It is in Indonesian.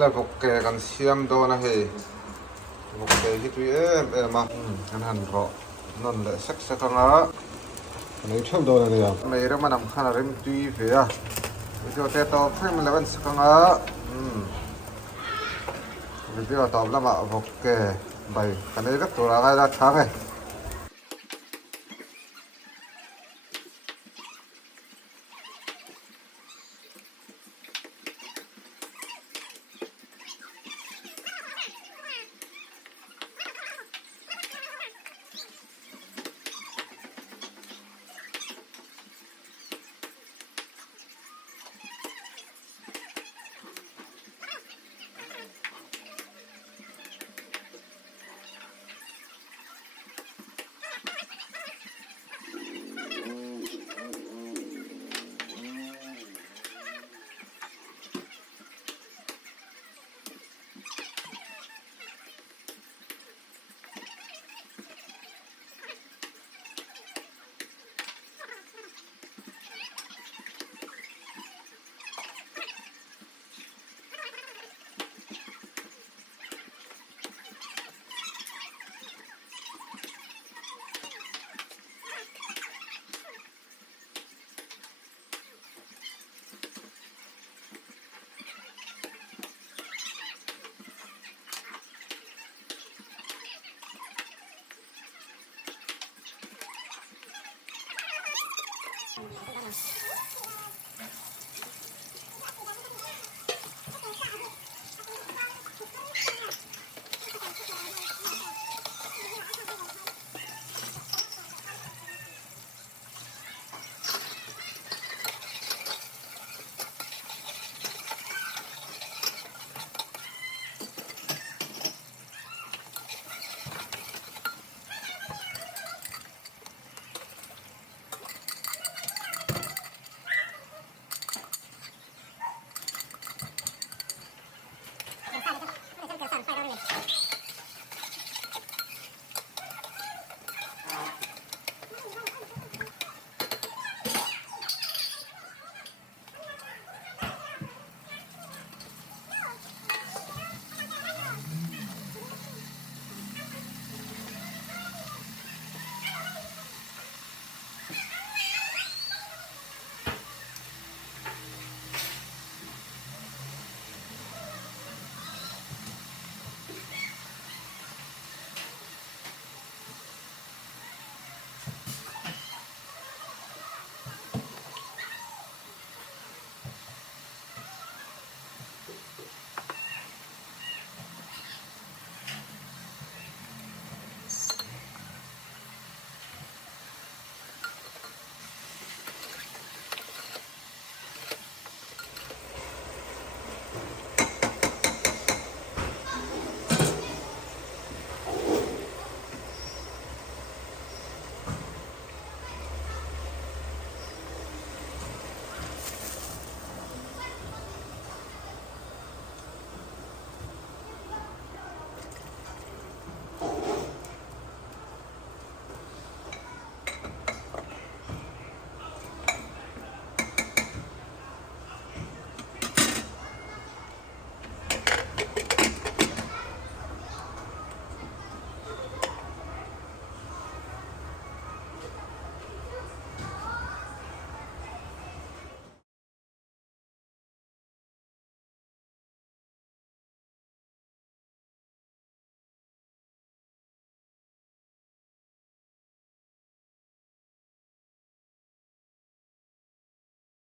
là vọc kèกันsiam do na he vọc kè hi tu mà kan han ro non le sak sak anga nei thau do na ya mei ra manam khana rem tui ve a video te to phim level sak anga video to lama vọc kè bai kan ei vek to ra ga ra tha ve